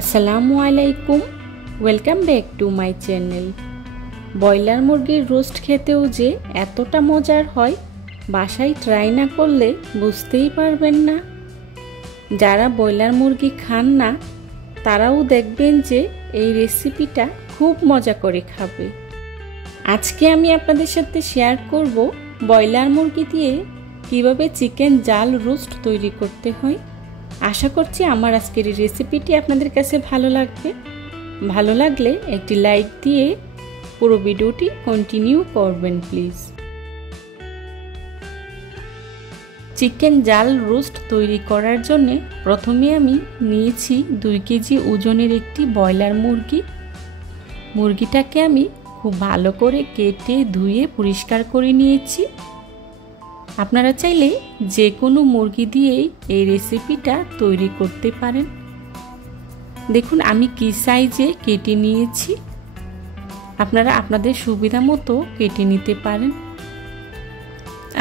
আসসালামু আলাইকুম, welcome back to my channel. Broiler মুরগির রোস্ট খেতেও যে এতটা মজার হয়, বাসায় ট্রাই না করলে বুঝতেই পারবেন না। যারা ব্রয়লার মুরগি খান না তারাও দেখবেন যে এই রেসিপিটা খুব মজা করে খাবে। আজকে আমি আপনাদের সাথে শেয়ার করব ব্রয়লার মুরগি দিয়ে কিভাবে চিকেন জাল রোস্ট তৈরি করতে হয়। আশা করছি আমার আজকের এই রেসিপিটি আপনাদের কাছে ভালো লাগবে। ভালো লাগলে একটি লাইক দিয়ে পুরো ভিডিওটি কন্টিনিউ করবেন প্লিজ। চিকেন জাল রোস্ট তৈরি করার জন্য প্রথমে আমি নিয়েছি 2 কেজি ওজনের একটি ব্রয়লার মুরগি। মুরগিটাকে আমি খুব ভালো করে কেটে ধুয়ে পরিষ্কার করে নিয়েছি। আপনারা চাইলে যে কোনো মুরগি দিয়েই এই রেসিপিটা তৈরি করতে পারেন। দেখুন আমি কি সাইজে কেটে নিয়েছি, আপনারা আপনাদের সুবিধা মতো কেটে নিতে পারেন।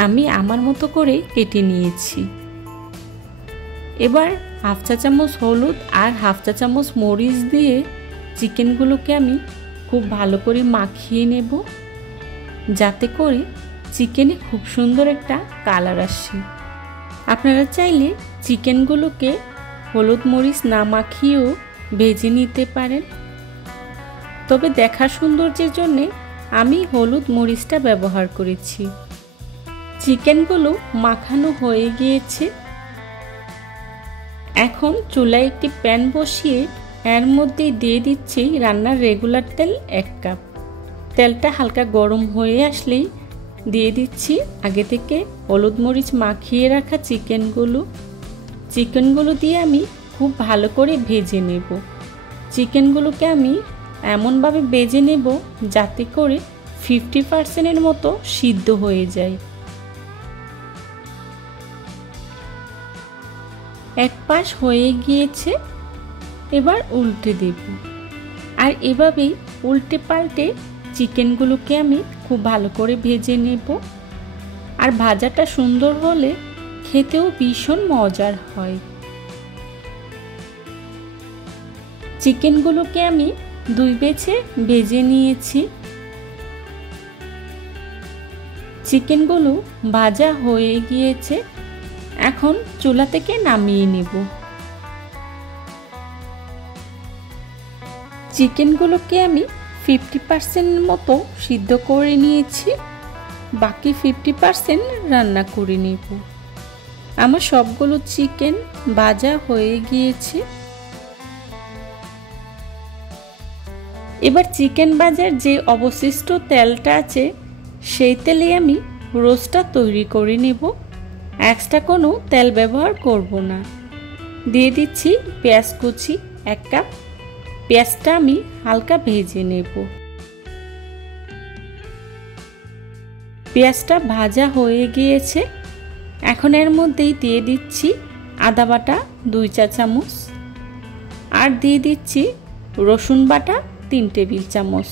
আমি আমার মতো করে কেটে নিয়েছি। এবার হাফ চা চামচ হলুদ আর হাফ চা চামচ মরিচ দিয়ে চিকেনগুলোকে আমি খুব ভালো করে মাখিয়ে নেব, যাতে করে চিকেনে খুব সুন্দর একটা কালার আসে। আপনারা চাইলে চিকেনগুলোকে হলুদ মরিচ না মাখিয়েও ভেজে নিতে পারেন, তবে দেখার সৌন্দর্যের জন্য আমি হলুদ মরিচটা ব্যবহার করেছি। চিকেনগুলো মাখানো হয়ে গিয়েছে। এখন চুলায় একটি প্যান বসিয়ে এর মধ্যে দিয়ে দিচ্ছি রান্নার রেগুলার তেল 1 কাপ। তেলটা হালকা গরম হয়ে আসলেই দিয়ে দিচ্ছি আগে থেকে হলুদ মরিচ মাখিয়ে রাখা চিকেনগুলো দিয়ে আমি খুব ভালো করে ভেজে নেব। চিকেনগুলোকে আমি এমনভাবে ভেজে নেব যাতে করে 50% মতো সিদ্ধ হয়ে যায়। এক পাশ হয়ে গিয়েছে, এবার উল্টে দেব। আর এভাবেই উল্টে পাল্টে চিকেনগুলোকে আমি খুব ভালো করে ভেজে নেব। আর ভাজাটা সুন্দর হলে খেতেও ভীষণ মজার হয়। চিকেনগুলোকে আমি 2 ব্যাচে ভেজে নিয়েছি। চিকেনগুলো ভাজা হয়ে গিয়েছে, এখন চুলা থেকে নামিয়ে নেব। চিকেনগুলোকে আমি 50% মতো সিদ্ধ করে নিয়েছি, বাকি 50% রান্না করে নেব। আমার সবগুলো চিকেন ভাজা হয়ে গিয়েছে। এবার চিকেন ভাজার যে অবশিষ্ট তেলটা আছে সেই তেলে আমি রোস্টটা তৈরি করে নেব। এক্সট্রা কোনো তেল ব্যবহার করব না। দিয়ে দিচ্ছি পেঁয়াজ কুচি 1 কাপ। পেঁয়াজটা আমি হালকা ভেজে নেব। পেঁয়াজটা ভাজা হয়ে গিয়েছে, এখন এর মধ্যেই দিয়ে দিচ্ছি আদা বাটা 2 চা চামচ আর দিয়ে দিচ্ছি রসুন বাটা 3 টেবিল চামচ।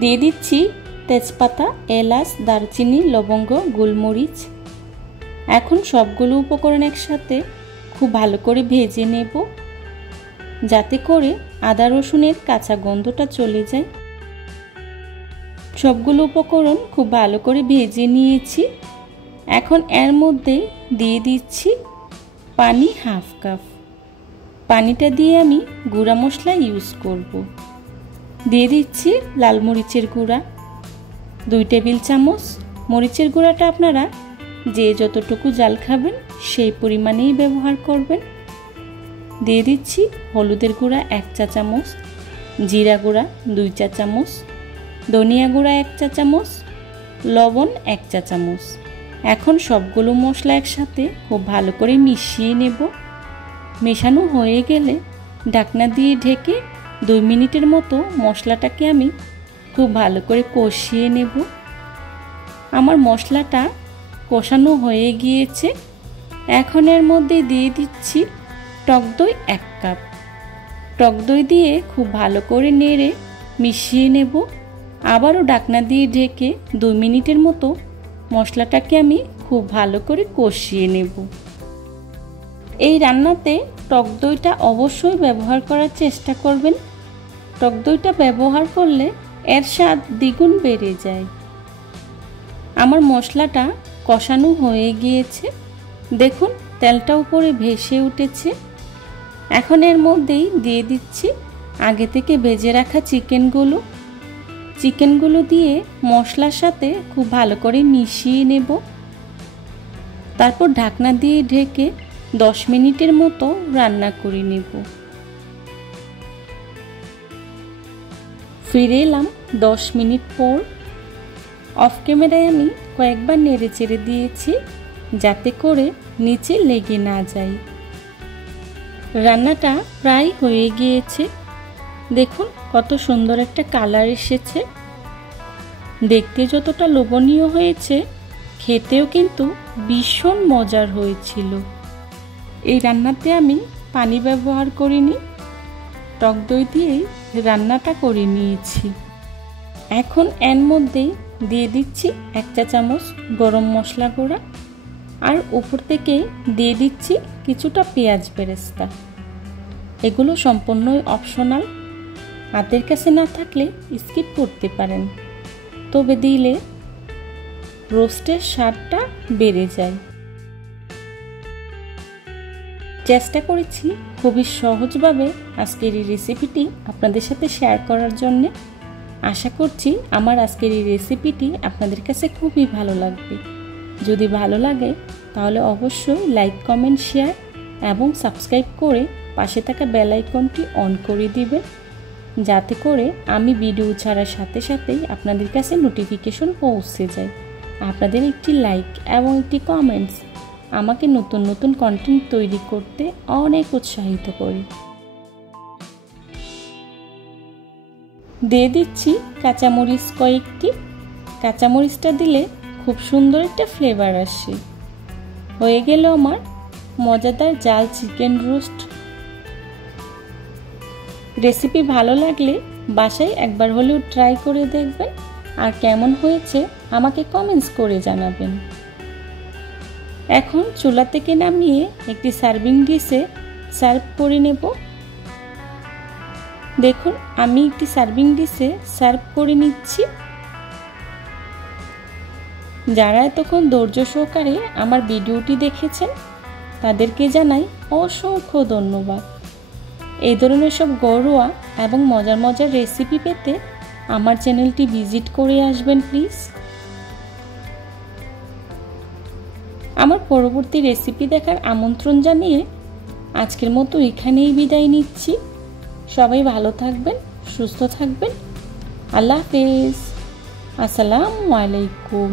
দিয়ে দিচ্ছি তেজপাতা, এলাচ, দারচিনি, লবঙ্গ, গোলমরিচ। এখন সবগুলো উপকরণ একসাথে খুব ভালো করে ভেজে নেব, যাতে করে আদা রসুনের কাঁচা গন্ধটা চলে যায়। সবগুলো উপকরণ খুব ভালো করে ভেজে নিয়েছি। এখন এর মধ্যে দিয়ে দিচ্ছি পানি হাফ কাপ। পানিটা দিয়ে আমি গুঁড়া মশলা ইউজ করব। দিয়ে দিচ্ছি লাল মরিচের গুঁড়া 2 টেবিল চামচ। মরিচের গুঁড়াটা আপনারা যে যতটুকু জাল খাবেন সেই পরিমাণেই ব্যবহার করবেন। দিয়ে দিচ্ছি হলুদের গুঁড়া 1 চা চামচ, জিরা গুঁড়া 2 চা চামচ, ধনিয়া গুঁড়া 1 চা চামচ, লবণ 1 চা চামচ। এখন সবগুলো মশলা একসাথে খুব ভালো করে মিশিয়ে নেব। মেশানো হয়ে গেলে ঢাকনা দিয়ে ঢেকে 2 মিনিটের মতো মশলাটাকে আমি খুব ভালো করে কষিয়ে নেব। আমার মশলাটা কষানো হয়ে গিয়েছে। এখন এর মধ্যে দিয়ে দিচ্ছি টক দই 1 কাপ। টক দই দিয়ে খুব ভালো করে নেড়ে মিশিয়ে নেব। আবারও ঢাকনা দিয়ে ঢেকে 2 মিনিটের মতো মশলাটাকে আমি খুব ভালো করে কষিয়ে নেব। এই রান্নাতে টক দইটা অবশ্যই ব্যবহার করার চেষ্টা করবেন। টক দইটা ব্যবহার করলে এর স্বাদ দ্বিগুণ বেড়ে যায়। আমার মশলাটা কষানো হয়ে গিয়েছে, দেখুন তেলটা উপরে ভেসে উঠেছে। এখন এর মধ্যেই দিয়ে দিচ্ছি আগে থেকে ভেজে রাখা চিকেনগুলো দিয়ে মশলার সাথে খুব ভালো করে মিশিয়ে নেব। তারপর ঢাকনা দিয়ে ঢেকে 10 মিনিটের মতো রান্না করে নেব। ফিরে এলাম 10 মিনিট পর। অফ ক্যামেরায় আমি কয়েকবার নেড়ে চেড়ে দিয়েছি যাতে করে নিচে লেগে না যায়। রান্নাটা প্রায় হয়ে গিয়েছে, দেখুন কত সুন্দর একটা কালার এসেছে। দেখতে যতটা লোভনীয় হয়েছে, খেতেও কিন্তু ভীষণ মজার হয়েছিল। এই রান্নাতে আমি পানি ব্যবহার করিনি, টক দই দিয়েই রান্নাটা করে নিয়েছি। এখন এর মধ্যেই দিয়ে দিচ্ছি 1 চা চামচ গরম মশলা গুঁড়া, আর উপর থেকে দিয়ে দিচ্ছি কিছুটা পেঁয়াজ বেরেস্তা। এগুলো সম্পূর্ণই অপশনাল, হাতের কাছে না থাকলে স্কিপ করতে পারেন, তবে দিলে রোস্টের স্বাদটা বেড়ে যায়। চেষ্টা করেছি খুবই সহজভাবে আজকের এই রেসিপিটি আপনাদের সাথে শেয়ার করার জন্য। আশা করছি আমার আজকের এই রেসিপিটি আপনাদের কাছে খুবই ভালো লাগবে। যদি ভালো লাগে তাহলে অবশ্যই লাইক, কমেন্ট, শেয়ার এবং সাবস্ক্রাইব করে পাশে থাকা বেল আইকনটি অন করে দিবেন, যাতে করে আমি ভিডিও ছাড়ার সাথে সাথেই আপনাদের কাছে নোটিফিকেশন পৌঁছে যায়। আপনাদের একটি লাইক এবং একটি কমেন্টস আমাকে নতুন নতুন কন্টেন্ট তৈরি করতে অনেক উৎসাহিত করে। দিয়ে দিচ্ছি কাঁচামরিচ কয়েকটি। কাঁচামরিচটা দিলে খুব সুন্দর একটা ফ্লেভার আসে। হয়ে গেল আমার মজাদার জাল চিকেন রোস্ট। রেসিপি ভালো লাগলে বাসায় একবার হলেও ট্রাই করে দেখবেন, আর কেমন হয়েছে আমাকে কমেন্টস করে জানাবেন। এখন চুলা থেকে নামিয়ে একটি সার্ভিং ডিশে সার্ভ করে নেব। দেখুন আমি একটি সার্ভিং ডিশে সার্ভ করে নিচ্ছি। যারা এতক্ষণ ধৈর্য সহকারে আমার ভিডিওটি দেখেছেন তাদেরকে জানাই অসংখ্য ধন্যবাদ। এই ধরনের সব ঘরোয়া এবং মজার মজার রেসিপি পেতে আমার চ্যানেলটি ভিজিট করে আসবেন প্লিজ। আমার পরবর্তী রেসিপি দেখার আমন্ত্রণ জানিয়ে আজকের মতো এখানেই বিদায় নিচ্ছি। সবাই ভালো থাকবেন, সুস্থ থাকবেন। আল্লাহ হাফেজ। আসসালামু আলাইকুম।